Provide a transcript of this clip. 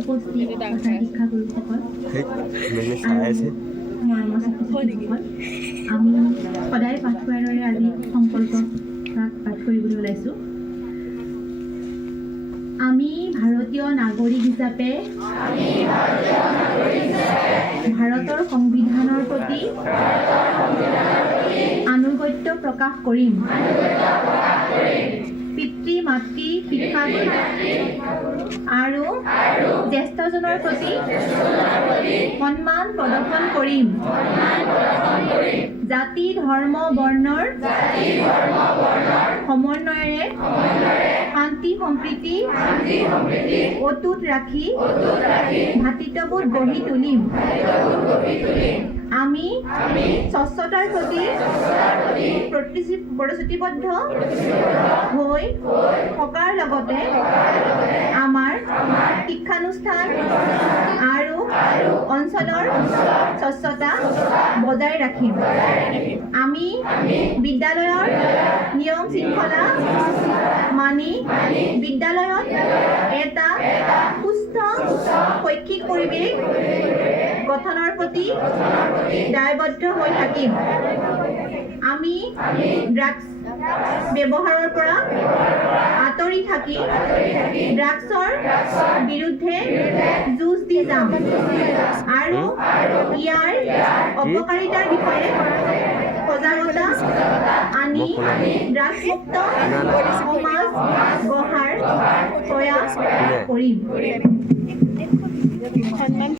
উপস্থিত শিক্ষাগুৰুসকল মৰমৰ ছাত্ৰ-ছাত্ৰীসকল, আমি সদায় পাঠ কৰাৰ দৰে আজি সংকল্প পাঠ কৰিবলৈ ওলাইছোঁ। আমি ভাৰতীয় নাগৰিক হিচাপে ভাৰতৰ সংবিধানৰ প্ৰতি আনুগত্য প্ৰকাশ কৰিম। পিতৃ মাতৃ শিক্ষাগুৰু আৰু জ্যেষ্ঠজনৰ প্ৰতি সন্মান প্ৰদৰ্শন কৰিম। জাতি ধৰ্ম বৰ্ণৰ সমন্বয়েৰে শান্তি সম্প্ৰীতি অটুট ৰাখি ভাতৃত্ববোধ গঢ়ি তুলিম। আমি স্বচ্ছতাৰ প্ৰতি প্ৰতিশ্ৰুতিবদ্ধ হৈ থকাৰ লগতে আমাৰ শিক্ষানুষ্ঠান আৰু অঞ্চলৰ স্বচ্ছতা বজাই ৰাখিম। আমি বিদ্যালয়ৰ নিয়ম শৃংখলা মানি বিদ্যালয়ত এটা সুস্থ শৈক্ষিক পৰিৱেশ গঠনৰ প্ৰতি দায়বদ্ধ হৈ থাকিম। আমি ড্ৰাগছ ব্যৱহাৰৰ পৰা আঁতৰি থাকি ড্ৰাগছৰ বিৰুদ্ধে যুঁজ দি যাম আৰু ইয়াৰ অপকাৰিতাৰ বিষয়ে সজাগতা আনি ড্ৰাগছমুক্ত সমাজ গঢ়াৰ প্ৰয়াস কৰিম।